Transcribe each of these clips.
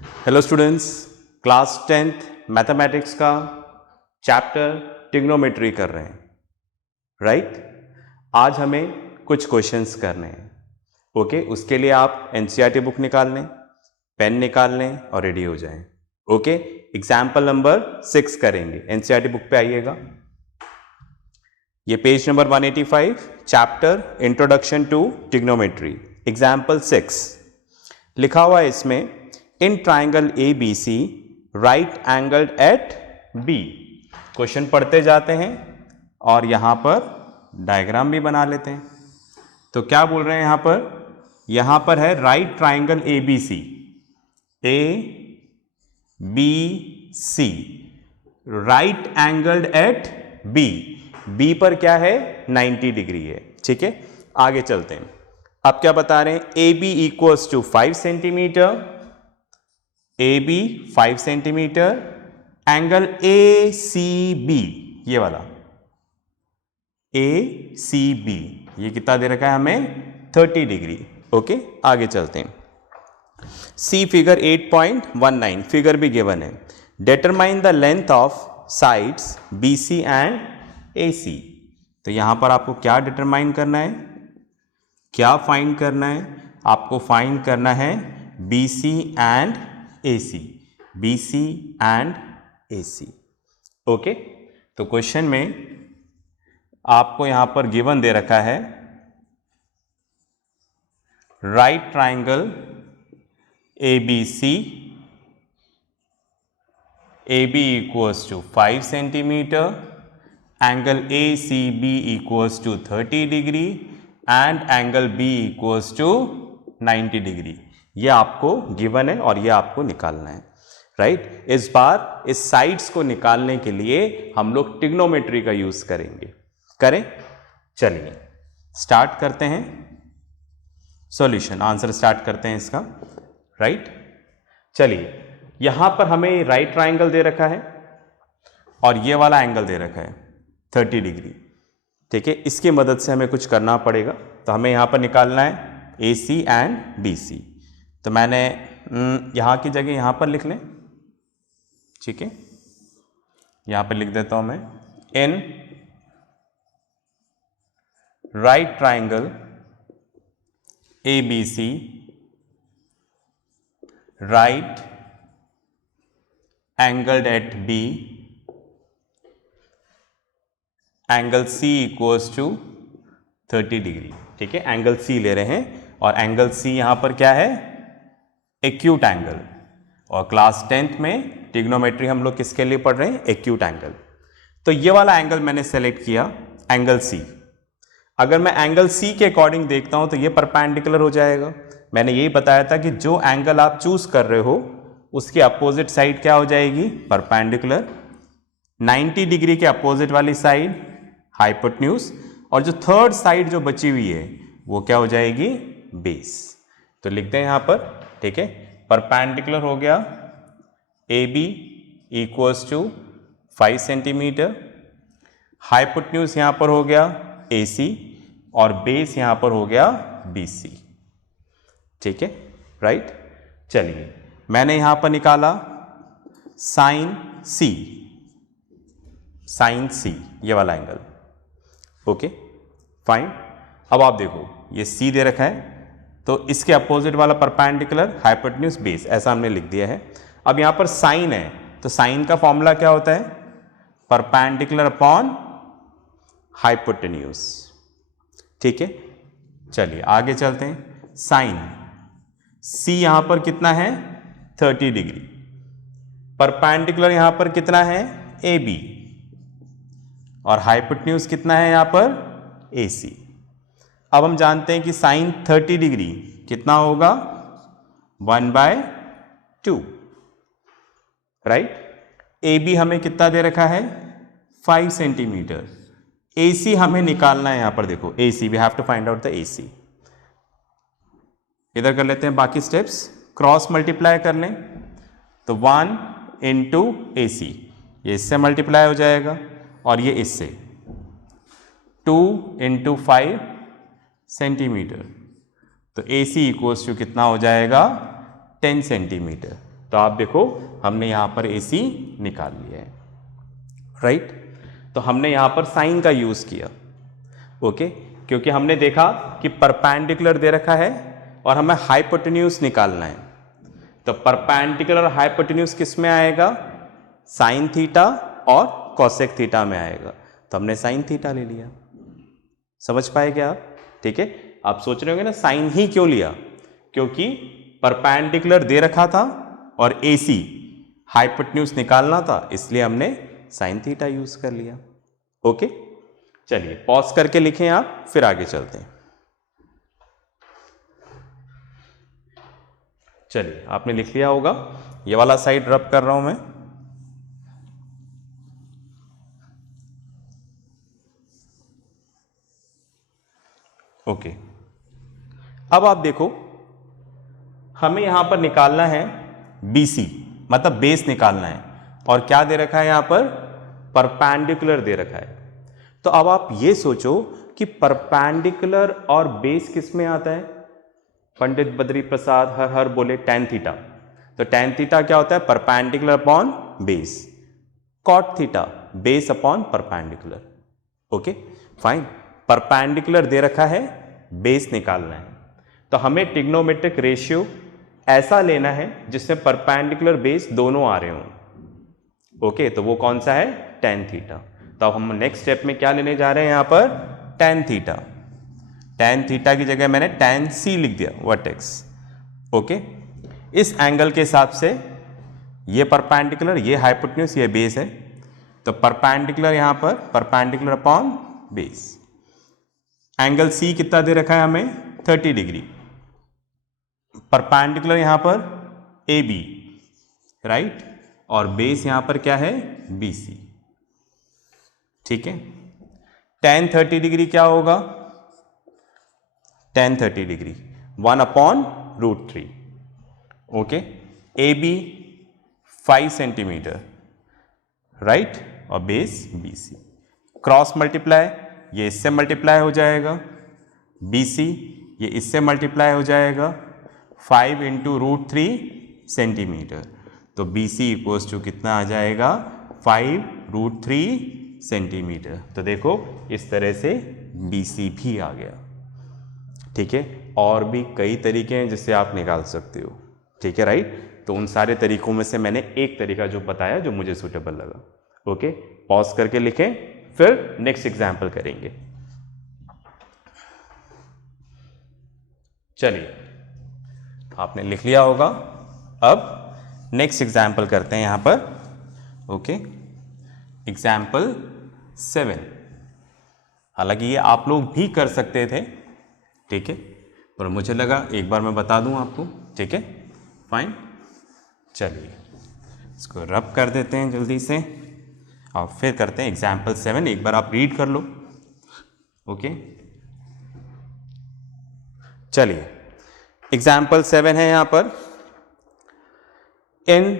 Hello students, class 10th mathematics का chapter trigonometry कर रहे हैं, राइट? आज हमें कुछ क्वेश्चंस करने हैं। ओके, उसके लिए आप एनसीईआरटी बुक निकाल लें, पेन निकाल लें और रेडी हो जाएं। ओके, एग्जाम्पल नंबर 6 करेंगे। एनसीईआरटी बुक पे आइएगा, ये page number 185, chapter introduction to trigonometry, example 6 लिखा हुआ है इसमें। In triangle A B C right angled at B. Question पढ़ते जाते हैं और यहां पर डायग्राम भी बना लेते हैं। तो क्या बोल रहे हैं यहां पर है right triangle A B C, A B C right angled at B. B पर क्या है? 90 डिग्री है। ठीक है, आगे चलते हैं। अब क्या बता रहे हैं? A B equals to 5 centimetre, A B 5 centimetre, angle A C B, ये वाला ए सी बी, ये कितना दे रखा है हमें? 30 डिग्री। ओके, आगे चलते हैं। सी फिगर 8.19 फिगर भी गिवन है। Determine the length of sides B C and A C. तो यहां पर आपको क्या डिटरमाइन करना है, क्या फाइंड करना है? आपको फाइंड करना है B C and A C, B C and A C. Okay, तो क्वेश्चन में आपको यहां पर गिवन दे रखा है right triangle A B C, A B equals to 5 centimetre, angle A C B equals to 30 degree and angle B equals to 90 degree. ये आपको गिवन है और ये आपको निकालना है, राइट? इस बार इस साइड्स को निकालने के लिए हम लोग ट्रिग्नोमेट्री का यूज करें। चलिए स्टार्ट करते हैं सॉल्यूशन, आंसर स्टार्ट करते हैं इसका, राइट? चलिए, यहां पर हमें राइट ट्राइंगल दे रखा है और ये वाला एंगल दे रखा है 30 डिग्री। ठीक है, इसकी मदद से हमें कुछ करना पड़ेगा। तो हमें यहां पर निकालना है ए सी एंड बी सी। तो मैंने यहां की जगह यहां पर लिख लें। ठीक है, यहां पर लिख देता हूं मैं, in right triangle A B C right angled at B, angle C equals to 30 degree. ठीक है, एंगल सी ले रहे हैं और एंगल सी यहां पर क्या है? Acute angle. और क्लास 10th में ट्रिग्नोमेट्री हम लोग किसके लिए पढ़ रहे हैं? Acute angle. तो ये वाला एंगल मैंने सेलेक्ट किया, एंगल सी। अगर मैं एंगल सी के अकॉर्डिंग देखता हूं तो ये परपेंडिकुलर हो जाएगा। मैंने यही बताया था कि जो एंगल आप चूज कर रहे हो उसकी अपोजिट साइड क्या हो जाएगी? परपेंडिकुलर। 90 डिग्री के अपोजिट वाली साइड हाइपोटेन्यूज, और जो थर्ड साइड जो बची हुई है वो क्या हो जाएगी? बेस। तो लिखते हैं यहां पर, ठीक है, परपेंडिकुलर हो गया A B equals to 5 centimetre, hypotenuse यहां पर हो गया ए सी और बेस यहां पर हो गया बी सी। ठीक है, राइट? चलिए, मैंने यहां पर निकाला साइन सी, साइन सी, ये वाला एंगल। Okay, fine. अब आप देखो, ये सी दे रखा है तो इसके अपोजिट वाला परपेंडिकुलर, हाइपोटेन्यूज, बेस, ऐसा हमने लिख दिया है। अब यहां पर साइन है तो साइन का फॉर्मूला क्या होता है? Perpendicular upon hypotenuse. ठीक है, चलिए आगे चलते हैं। साइन सी यहां पर कितना है? 30 डिग्री। परपेंडिकुलर यहां पर कितना है? A B. और हाइपोटेन्यूज कितना है यहां पर? ए सी। अब हम जानते हैं कि साइन 30 डिग्री कितना होगा? 1/2, राइट? ए बी हमें कितना दे रखा है? 5 सेंटीमीटर। ए सी हमें निकालना है यहां पर, देखो A C, we have to find out the A C. इधर कर लेते हैं बाकी स्टेप्स, क्रॉस मल्टीप्लाई कर लें तो 1 इंटू ए सी, ये इससे मल्टीप्लाई हो जाएगा और ये इससे 2 इंटू 5 सेंटीमीटर। तो ए सी इक्वल्स टू कितना हो जाएगा? 10 सेंटीमीटर। तो आप देखो हमने यहां पर AC निकाल लिया है, राइट। तो हमने यहां पर साइन का यूज किया, ओके, क्योंकि हमने देखा कि परपेंडिकुलर दे रखा है और हमें हाइपोटेन्यूज निकालना है। तो परपेंडिकुलर और हाइपोटेन्यूज किस में आएगा? साइन थीटा और कॉसेक थीटा में आएगा। तो हमने साइन थीटा ले लिया। समझ पाए क्या आप? ठीक है। आप सोच रहे होंगे ना साइन ही क्यों लिया? क्योंकि परपेंडिकुलर दे रखा था और AC हाइपोटेन्यूज निकालना था, इसलिए हमने साइन थीटा यूज कर लिया। ओके, चलिए पॉज करके लिखें आप, फिर आगे चलते हैं। चलिए आपने लिख लिया होगा, ये वाला साइड रब कर रहा हूं मैं। ओके, अब आप देखो हमें यहां पर निकालना है BC, मतलब बेस निकालना है, और क्या दे रखा है यहां पर? परपेंडिकुलर दे रखा है। तो अब आप ये सोचो कि परपेंडिकुलर और बेस किस में आता है? पंडित बद्री प्रसाद हर हर बोले tan थीटा। तो tan थीटा क्या होता है? Perpendicular upon base. cot theta base upon perpendicular. Okay fine, perpendicular दे रखा है, बेस निकालना है। तो हमें ट्रिग्नोमेट्रिक रेशियो ऐसा लेना है जिसमें परपेंडिकुलर बेस दोनों आ रहे हों। ओके, तो वो कौन सा है? tan theta. तो अब हम नेक्स्ट स्टेप में क्या लेने जा रहे हैं यहां पर? tan theta. tan थीटा की जगह मैंने tan C लिख दिया, वर्टेक्स। ओके, इस एंगल के हिसाब से ये परपेंडिकुलर, ये हाइपोटेन्यूज, ये बेस है। तो परपेंडिकुलर यहां पर perpendicular upon base. Angle C कितना दे रखा है हमें? 30 डिग्री। परपेंडिकुलर यहां पर AB, राइट, और बेस यहां पर क्या है? BC। ठीक है, tan 30 डिग्री क्या होगा? tan 30 degree 1/√3। Okay, AB 5 centimetre, right, और बेस BC। क्रॉस मल्टीप्लाई, ये इससे मल्टीप्लाई हो जाएगा, BC ये इससे मल्टीप्लाई हो जाएगा, 5 × √3 सेंटीमीटर। तो BC इक्वल्स टू कितना आ जाएगा? 5√3 सेंटीमीटर। तो देखो इस तरह से BC भी आ गया। ठीक है, और भी कई तरीके हैं जिससे आप निकाल सकते हो। ठीक है, राइट। तो उन सारे तरीकों में से मैंने एक तरीका जो बताया जो मुझे सूटेबल लगा। ओके, पॉज करके लिखें, फिर नेक्स्ट एग्जाम्पल करेंगे। चलिए आपने लिख लिया होगा। अब नेक्स्ट एग्जाम्पल करते हैं यहां पर। Okay, example 7। हालांकि ये आप लोग भी कर सकते थे, ठीक है, पर मुझे लगा एक बार मैं बता दूं आपको। ठीक है, फाइन। चलिए इसको रब कर देते हैं जल्दी से और फिर करते हैं एग्जाम्पल 7। एक बार आप रीड कर लो। ओके, चलिए एग्जाम्पल 7 है यहां पर। In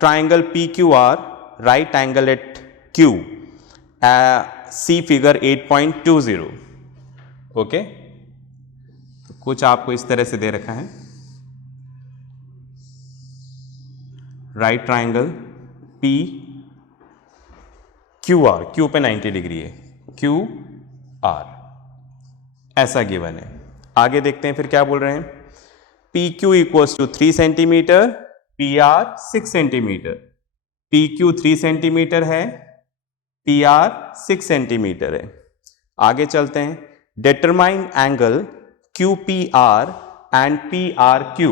triangle PQR, right angle at Q, see figure 8.20। Okay, तो कुछ आपको इस तरह से दे रखा है। राइट ट्राइंगल PQR, Q पे 90 डिग्री है, QR ऐसा गिवन है। आगे देखते हैं फिर क्या बोल रहे हैं। PQ equals to 3 centimetre, PR 6 centimetre. PQ 3 centimetre है, PR 6 सेंटीमीटर है। आगे चलते हैं। Determine angle QPR and PRQ।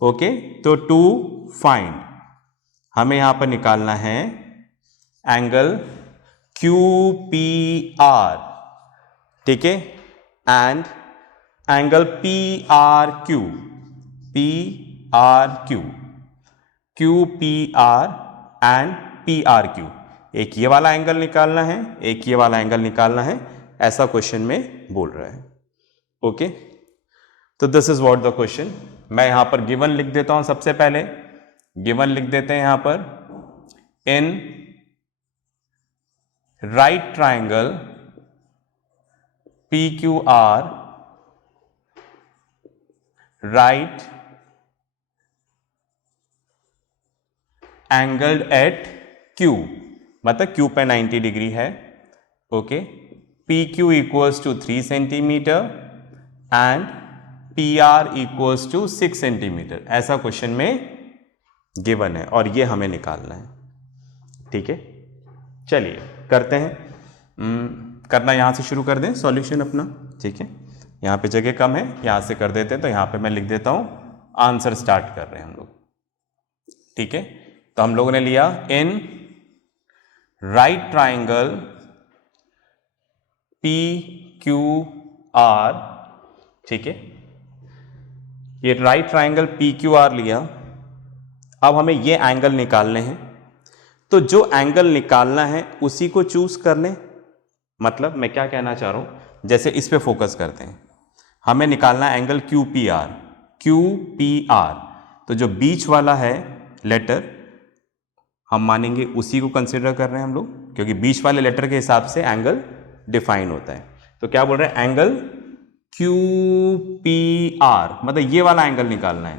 Okay, तो टू फाइंड हमें यहां पर निकालना है एंगल QPR, ठीक है, and angle PRQ, QPR and PRQ। एक ये वाला एंगल निकालना है, एक ये वाला एंगल निकालना है, ऐसा क्वेश्चन में बोल रहा है। ओके, तो this is what the question. मैं यहां पर गिवन लिख देता हूं। सबसे पहले गिवन लिख देते हैं यहां पर। In right triangle PQR, right angled at Q, मतलब Q पे 90 डिग्री है, okay. PQ equals to 3 centimetre and PR equals to 6 centimetre, ऐसा क्वेश्चन में गिवन है और ये हमें निकालना है, ठीक है। चलिए करते हैं, करना यहाँ से शुरू कर दें सॉल्यूशन अपना, ठीक है। यहाँ पे जगह कम है, यहाँ से कर देते हैं, तो यहाँ पे मैं लिख देता हूँ आंसर स्टार्ट कर रहे हैं हम लोग, ठीक है। तो हम लोगों ने लिया इन राइट ट्राइंगल PQR, ठीक है। ये राइट ट्राइंगल PQR लिया। अब हमें ये एंगल निकालने हैं, तो जो एंगल निकालना है उसी को चूज कर लें। मतलब मैं क्या कहना चाह रहा हूं, जैसे इस पे फोकस करते हैं, हमें निकालना है एंगल QPR। QPR, तो जो बीच वाला है लेटर हम मानेंगे उसी को कंसिडर कर रहे हैं हम लोग, क्योंकि बीच वाले लेटर के हिसाब से एंगल डिफाइन होता है। तो क्या बोल रहे हैं, एंगल QPR, मतलब ये वाला एंगल निकालना है,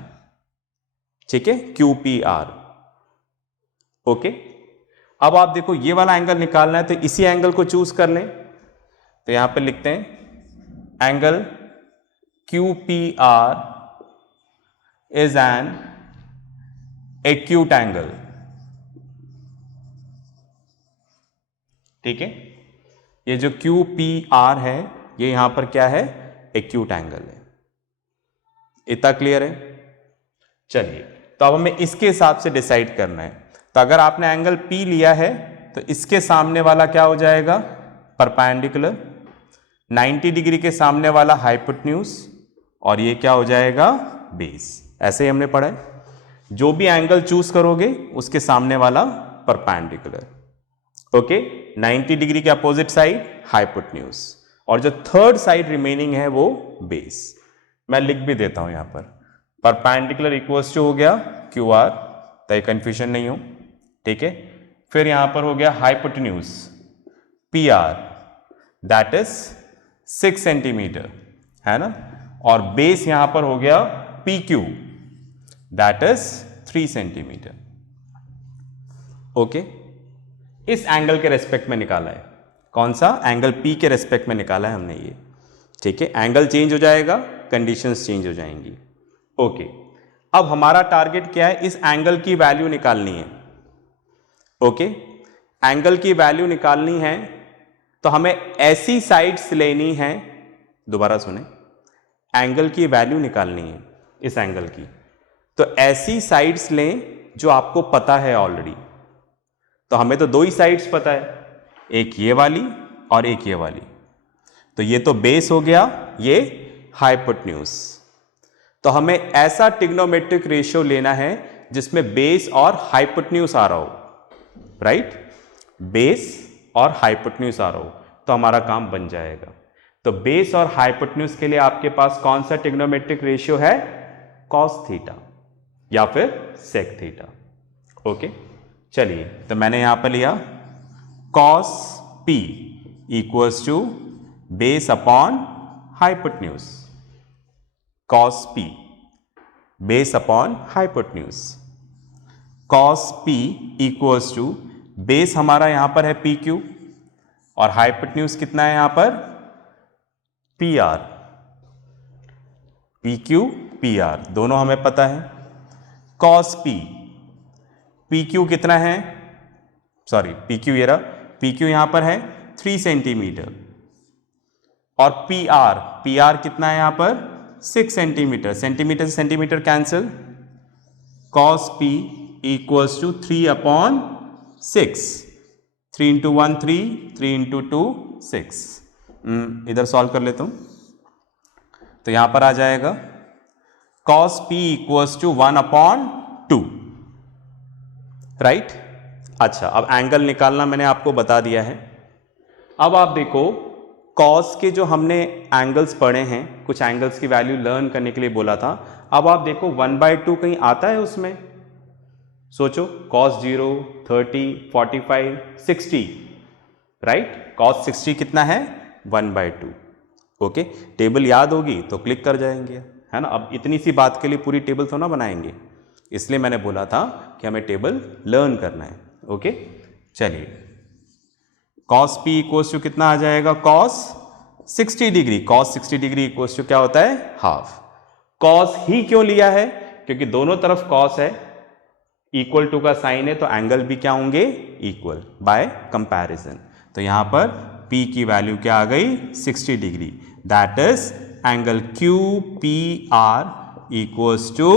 ठीक है, QPR, ओके। अब आप देखो ये वाला एंगल निकालना है, तो इसी एंगल को चूज कर लें। तो यहां पे लिखते हैं angle QPR is an acute angle, ठीक है। ये जो QPR है ये यहां पर क्या है, एक्यूट एंगल है। इतना क्लियर है। चलिए, तो अब हमें इसके हिसाब से डिसाइड करना है। तो अगर आपने एंगल P लिया है तो इसके सामने वाला क्या हो जाएगा, परपेंडिकुलर, 90 डिग्री के सामने वाला हाइपोटेन्यूज, और ये क्या हो जाएगा, बेस। ऐसे ही हमने पढ़ा है, जो भी एंगल चूज करोगे उसके सामने वाला परपेंडिकुलर, ओके। 90 डिग्री के अपोजिट साइड हाइपोटेन्यूज, और जो थर्ड साइड रिमेनिंग है वो बेस। मैं लिख भी देता हूं यहां पर, परपेंडिकुलर इक्वल्स टू हो गया QR, ताकि कंफ्यूजन नहीं हो, ठीक है। फिर यहां पर हो गया hypotenuse PR, that is 6 centimetre, है ना, और बेस यहां पर हो गया PQ, that is 3 centimetre, okay. इस एंगल के रेस्पेक्ट में निकाला है, कौन सा, एंगल P के रेस्पेक्ट में निकाला है हमने ये, ठीक है। एंगल चेंज हो जाएगा, कंडीशंस चेंज हो जाएंगी, ओके। अब हमारा टारगेट क्या है, इस एंगल की वैल्यू निकालनी है, ओके। एंगल की वैल्यू निकालनी है तो हमें ऐसी साइड्स लेनी है, दोबारा सुने, एंगल की वैल्यू निकालनी है इस एंगल की, तो ऐसी साइड्स लें जो आपको पता है ऑलरेडी। तो हमें तो दो ही साइड्स पता है, एक ये वाली और एक ये वाली, तो ये तो बेस हो गया, ये हाइपोटेन्यूज। तो हमें ऐसा ट्रिग्नोमेट्रिक रेशियो लेना है जिसमें बेस और हाइपोटेन्यूज आ रहा हो, राइट, बेस और हाइपोटेन्यूज आ रहा हो, तो हमारा काम बन जाएगा। तो बेस और हाइपोटेन्यूज के लिए आपके पास कौन सा ट्रिग्नोमेट्रिक रेशियो है, कॉस थीटा या फिर सेक थीटा, ओके। चलिए, तो मैंने यहां पर लिया cos P equals to base upon hypotenuse, cos P base upon hypotenuse, cos P equals to base हमारा यहां पर है PQ और हाइपोटेन्यूज कितना है यहां पर, PR, PQ PR दोनों हमें पता है। कॉस PQ कितना है, सॉरी PQ ये रहा, PQ यहां पर है 3 सेंटीमीटर, और PR कितना है यहां पर 6 सेंटीमीटर, सेंटीमीटर से centimetre cancel, cos P equals to 3/6, 3 into 1 3, 3 into 2 6। इधर सॉल्व कर लेता हूं, तो यहां पर आ जाएगा cos P equals to 1/2, right. अच्छा, अब एंगल निकालना मैंने आपको बता दिया है। अब आप देखो, कॉस के जो हमने एंगल्स पढ़े हैं, कुछ एंगल्स की वैल्यू लर्न करने के लिए बोला था। अब आप देखो 1/2 कहीं आता है उसमें, सोचो, cos 0, 30, 45, 60, राइट, cos 60 कितना है 1/2, ओके। टेबल याद होगी तो क्लिक कर जाएंगे, है ना। अब इतनी सी बात के लिए पूरी टेबल तो ना बनाएंगे, इसलिए मैंने बोला था कि हमें टेबल लर्न करना है। ओके, चलिए कॉस पी इक्वल्स टू कितना आ जाएगा, cos 60 degree. Cos 60 degree equals to क्या होता है, हाफ। कॉस ही क्यों लिया है, क्योंकि दोनों तरफ कॉस है, इक्वल टू का साइन है, तो एंगल भी क्या होंगे, इक्वल बाय कंपैरिजन। तो यहां पर P की वैल्यू क्या आ गई, 60 degree. That is angle QPR equals to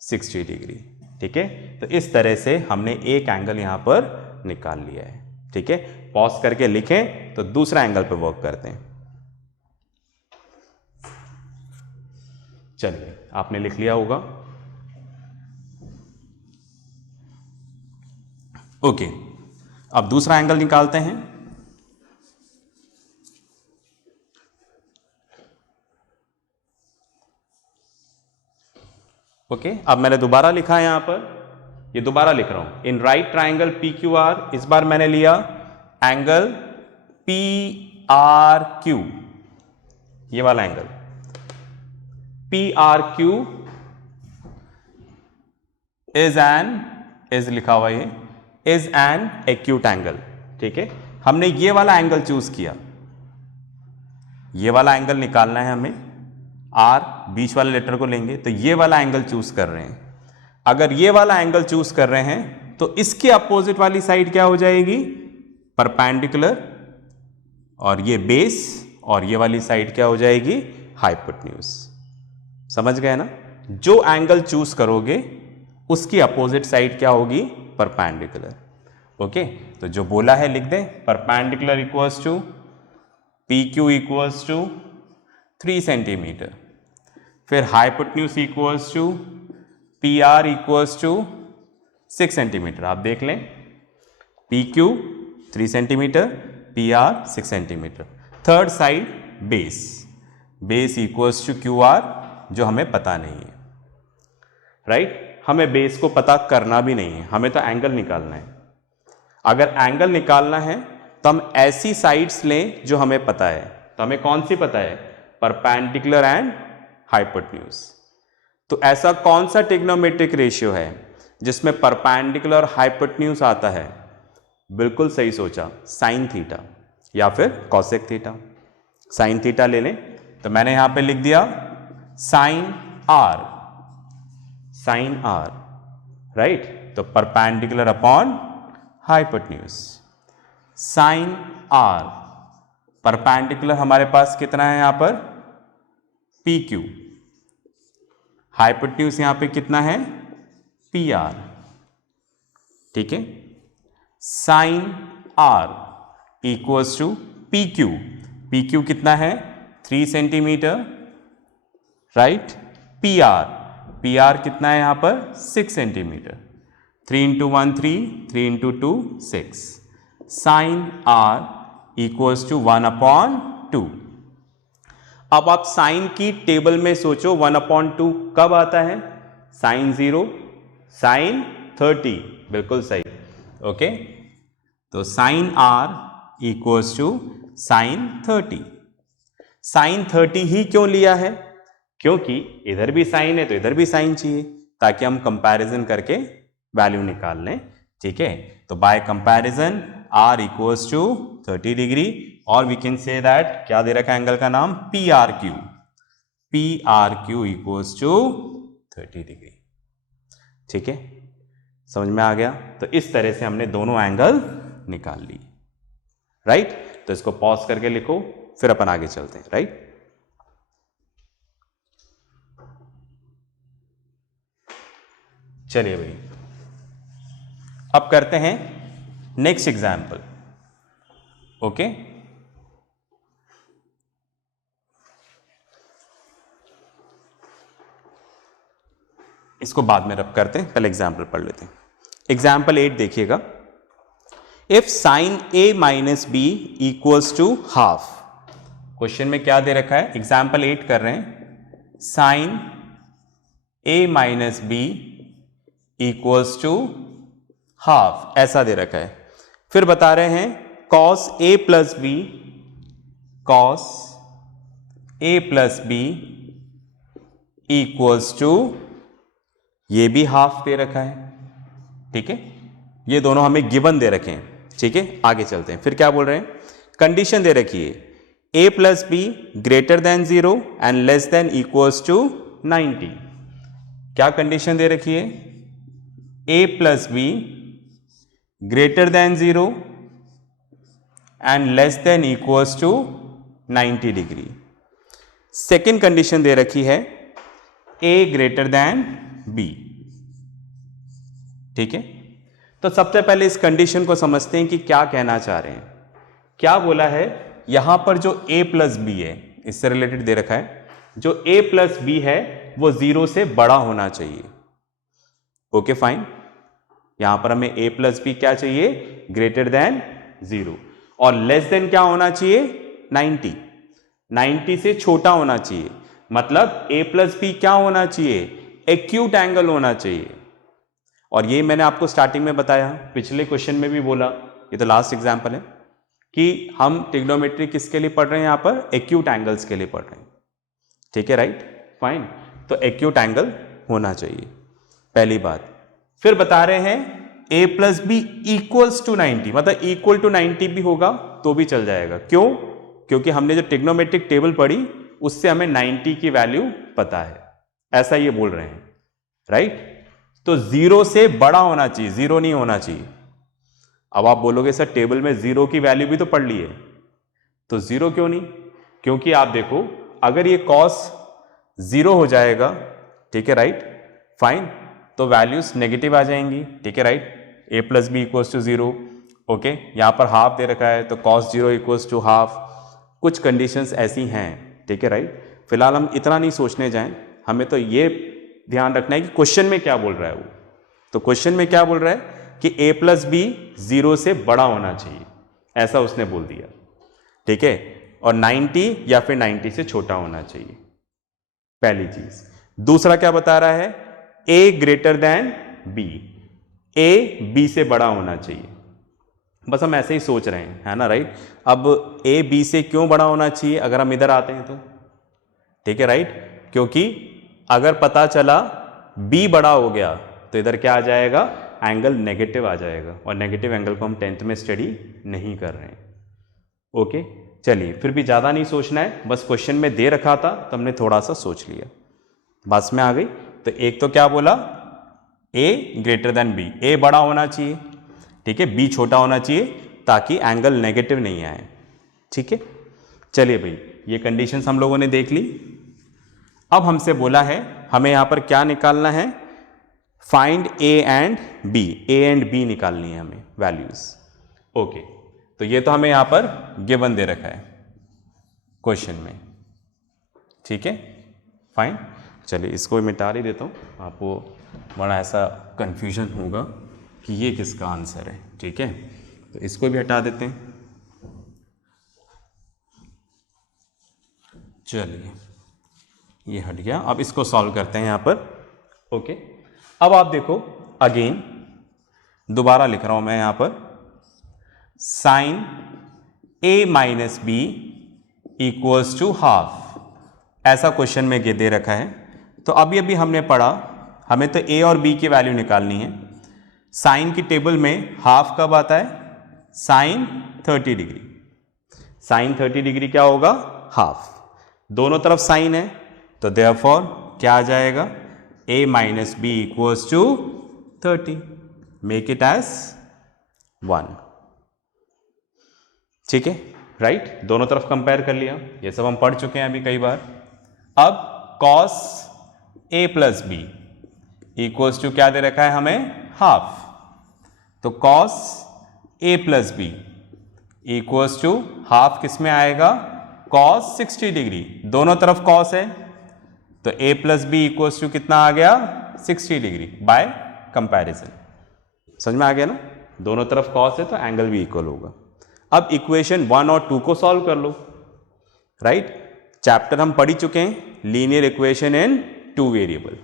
60 degree. ठीक है, तो इस तरह से हमने एक एंगल यहां पर निकाल लिया है। ठीक है, पॉज करके लिखें तो दूसरा एंगल पर वर्क करते हैं। चलिए, आपने लिख लिया होगा। ओके, अब दूसरा एंगल निकालते हैं। ओके, अब मैंने दोबारा लिखा है यहां पर, ये दोबारा लिख रहा हूं, इन राइट ट्राइंगल PQR। इस बार मैंने लिया एंगल PRQ, ये वाला एंगल PRQ इज लिखा हुआ है, इज एन एक्यूट एंगल। ठीक है, हमने ये वाला एंगल चूज किया, ये वाला एंगल निकालना है हमें, आर बीच वाले लेटर को लेंगे तो ये वाला एंगल चूज कर रहे हैं। अगर ये वाला एंगल चूज कर रहे हैं तो इसके अपोजिट वाली साइड क्या हो जाएगी, परपेंडिकुलर, और ये बेस, और ये वाली साइड क्या हो जाएगी, हाइपोटेन्यूज। समझ गए ना, जो एंगल चूज करोगे उसकी अपोजिट साइड क्या होगी, परपेंडिकुलर। ओके, तो जो बोला है लिख दें, perpendicular equals to PQ equals to 3 centimeter, फिर hypotenuse equals to PR equals to 6 centimeter. आप देख लें, PQ 3 centimetre, PR 6 centimeter. Third side base, base equals to QR, जो हमें पता नहीं है। राइट, हमें बेस को पता करना भी नहीं है, हमें तो एंगल निकालना है। अगर एंगल निकालना है तो हम ऐसी साइड्स लें जो हमें पता है। तो हमें कौन सी पता है, परपेंडिकुलर एंड हाइपोटेन्यूज। तो ऐसा कौन सा ट्रिग्नोमेट्रिक रेशियो है जिसमें परपेंडिकुलर और हाइपोटेन्यूज आता है, बिल्कुल सही सोचा, साइन थीटा या फिर कॉसेक थीटा। साइन थीटा ले लें, तो मैंने यहां पे लिख दिया sine R, sine R. Right, तो perpendicular upon hypotenuse, sine R. Perpendicular हमारे पास कितना है यहां पर, PQ, हाइपोटेन्यूज यहां पे कितना है, PR। ठीक है, sine R equals to PQ, PQ कितना है, 3 सेंटीमीटर। राइट, PR कितना है यहां पर, 6 centimetre. 3 into 1 3, 3 into 2 6। Sine R equals to 1/2। अब आप साइन की टेबल में सोचो, 1/2 कब आता है, साइन 0, साइन 30, बिल्कुल सही। ओके, तो sine R equals to sine 30। Sine 30 ही क्यों लिया है, क्योंकि इधर भी साइन है तो इधर भी साइन चाहिए, ताकि हम कंपैरिजन करके वैल्यू निकाल लें। ठीक है, तो by comparison R equals to 30 degree, और वी कैन से दैट क्या दे रखा है एंगल का नाम, PRQ, PRQ equals to 30 degree. ठीक है, समझ में आ गया। तो इस तरह से हमने दोनों एंगल निकाल ली। राइट, तो इसको पॉज करके लिखो, फिर अपन आगे चलते हैं। राइट, चलिए भाई, अब करते हैं नेक्स्ट एग्जाम्पल। ओके, इसको बाद में रब करते हैं, पहले एग्जाम्पल पढ़ लेते हैं। एग्जाम्पल 8 देखिएगा, if sine A minus B equals to half. Question में क्या दे रखा है, एग्जाम्पल 8 कर रहे हैं, sine A minus B equals to half, ऐसा दे रखा है। फिर बता रहे हैं cos A plus B, cos A plus B equals to ये भी हाफ दे रखा है, ठीक है, ये दोनों हमें गिवन दे रखे हैं, ठीक है। आगे चलते हैं, फिर क्या बोल रहे हैं, कंडीशन दे रखी है a plus B greater than 0 and less than equals to 90। क्या कंडीशन दे रखी है, a plus B greater than 0 and less than equals to 90 degree. Second condition दे रखी है a ग्रेटर देन b, ठीक है। तो सबसे पहले इस कंडीशन को समझते हैं कि क्या कहना चाह रहे हैं। क्या बोला है, यहां पर जो a प्लस बी है, इससे रिलेटेड दे रखा है, जो a प्लस बी है वो 0 से बड़ा होना चाहिए। ओके फाइन, यहां पर हमें a प्लस बी क्या चाहिए, ग्रेटर देन 0, और लेस देन क्या होना चाहिए, 90, 90 से छोटा होना चाहिए। मतलब a प्लस बी क्या होना चाहिए, एक्यूट एंगल होना चाहिए। और ये मैंने आपको स्टार्टिंग में बताया, पिछले क्वेश्चन में भी बोला, ये तो लास्ट एग्जांपल है कि हम ट्रिग्नोमेट्री किसके लिए पढ़ रहे हैं, यहां पर एक्यूट एंगल्स के लिए पढ़ रहे हैं, ठीक है, राइट, फाइन। तो एक्यूट एंगल होना चाहिए, पहली बात। फिर बता रहे हैं a plus B equals to 90, मतलब इक्वल टू 90 भी होगा तो भी चल जाएगा। क्यों, क्योंकि हमने जो ट्रिग्नोमेट्रिक टेबल पढ़ी उससे हमें 90 की वैल्यू पता है, ऐसा ये बोल रहे हैं, राइट। तो 0 से बड़ा होना चाहिए, 0 नहीं होना चाहिए। अब आप बोलोगे सर टेबल में 0 की वैल्यू भी तो पढ़ ली है, तो 0 क्यों नहीं, क्योंकि आप देखो अगर ये cos 0 हो जाएगा, ठीक है, राइट, फाइन, तो वैल्यूज नेगेटिव आ जाएंगी, ठीक है, right. a plus B equals to 0, okay, यहां पर हाफ दे रखा है तो cos 0 इक्वल्स टू हाफ। कुछ कंडीशंस ऐसी हैं, ठीक है, राइट। फिलहाल हम इतना नहीं सोचने जाएं, हमें तो ये ध्यान रखना है कि क्वेश्चन में क्या बोल रहा है वो। तो क्वेश्चन में क्या बोल रहा है कि a प्लस बी 0 से बड़ा होना चाहिए, ऐसा उसने बोल दिया, ठीक है, और 90 या फिर 90 से छोटा होना चाहिए, पहली चीज। दूसरा क्या बता रहा है, a greater than b, a b से बड़ा होना चाहिए। बस हम ऐसे ही सोच रहे हैं, है ना, राइट। अब a b से क्यों बड़ा होना चाहिए, अगर हम इधर आते हैं तो, ठीक है, राइट, क्योंकि अगर पता चला b बड़ा हो गया तो इधर क्या आ जाएगा, एंगल नेगेटिव आ जाएगा, और नेगेटिव एंगल को हम 10th में स्टडी नहीं कर रहे हैं। ओके, चलिए, फिर भी ज़्यादा नहीं सोचना है, बस क्वेश्चन में दे रखा था तो हमने थोड़ा सा सोच लिया, बस में आ गई। तो एक तो क्या बोला, a greater than b, a बड़ा होना चाहिए, ठीक है, b छोटा होना चाहिए ताकि एंगल नेगेटिव नहीं आए, ठीक है। चलिए भाई, ये कंडीशंस हम लोगों ने देख ली। अब हमसे बोला है हमें यहां पर क्या निकालना है, फाइंड a एंड b निकालनी है हमें वैल्यूज। ओके, तो ये तो हमें यहां पर गिवन दे रखा है क्वेश्चन में, ठीक है, फाइन। चलिए इसको मिटा ही देता हूं, आपको बड़ा ऐसा कंफ्यूजन होगा कि ये किसका आंसर है, ठीक है, तो इसको भी हटा देते हैं। चलिए ये हट गया, अब इसको सॉल्व करते हैं यहां पर। ओके, अब आप देखो, अगेन दोबारा लिख रहा हूं मैं यहां पर, sine a minus B equals to half, ऐसा क्वेश्चन में ये दे रखा है। तो अभी अभी हमने पढ़ा, हमें तो a और b की वैल्यू निकालनी है। साइन की टेबल में हाफ कब आता है, साइन 30 डिग्री, साइन 30 डिग्री क्या होगा, हाफ, दोनों तरफ साइन है, तो देयरफॉर क्या आ जाएगा, a minus B equals to 30, make it as 1, ठीक है, राइट, दोनों तरफ कंपेयर कर लिया, ये सब हम पढ़ चुके हैं अभी कई बार। अब cos a plus B equals to क्या दे रखा है हमें, हाफ, तो cos a plus B equals to half किस में आएगा, cos 60 डिग्री, दोनों तरफ cos है, तो a plus B equals to कितना आ गया, 60 डिग्री बाय कंपैरिजन। समझ में आ गया ना, दोनों तरफ cos है तो एंगल भी इक्वल होगा। अब इक्वेशन 1 और 2 को सॉल्व कर लो, राइट, चैप्टर हम पढ़ ही चुके हैं, लीनियर इक्वेशन इन 2 वेरिएबल,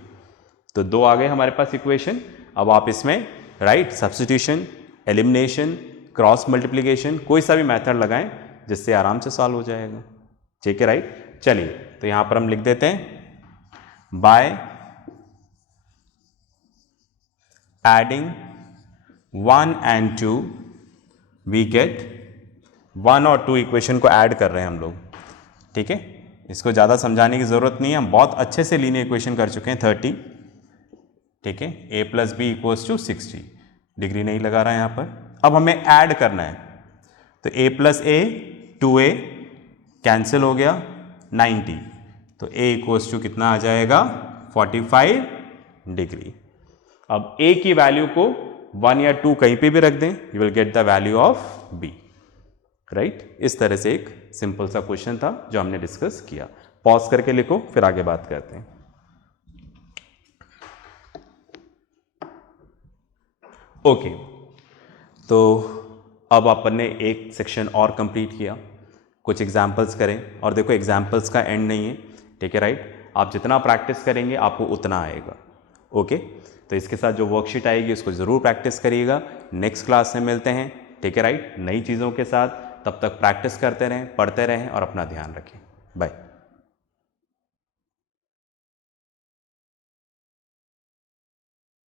तो 2 आ गए हमारे पास इक्वेशन। अब आप इसमें right substitution, elimination, cross multiplication, कोई सा भी मेथड लगाएं जिससे आराम से सॉल्व हो जाएगा, ठीक है, राइट। चलिए तो यहां पर हम लिख देते हैं by adding 1 and 2 we get 1 और 2 इक्वेशन को ऐड कर रहे हैं हम लोग, ठीक है। इसको ज़्यादा समझाने की ज़रूरत नहीं है, हम बहुत अच्छे से लीनियर इक्वेशन कर चुके हैं 30, ठीक है। a plus B equals to 60, degree नहीं लगा रहा है यहाँ पर। अब हमें ऐड करना है, तो a plus A 2a cancel हो गया 90, तो a इक्वल्स टू कितना आ जाएगा 45 डिग्री। अब a की वैल्यू को 1 या 2 कहीं पे भी रख दें, you will get the value of b, right. इस तरह से एक सिंपल सा क्वेश्चन था जो हमने डिस्कस किया। पॉज करके लिखो, फिर आगे बात करते हैं। ओके, तो अब अपन ने एक सेक्शन और कंप्लीट किया, कुछ एग्जाम्पल्स करें। और देखो एग्जाम्पल्स का एंड नहीं है, ठीक है, राइट। आप जितना प्रैक्टिस करेंगे आपको उतना आएगा। ओके, तो इसके साथ जो वर्कशीट आएगी उसको ज़रूर प्रैक्टिस करिएगा। नेक्स्ट क्लास में मिलते हैं, ठीक है, राइट, नई चीज़ों के साथ। तब तक प्रैक्टिस करते रहें, पढ़ते रहें और अपना ध्यान रखें। बाय।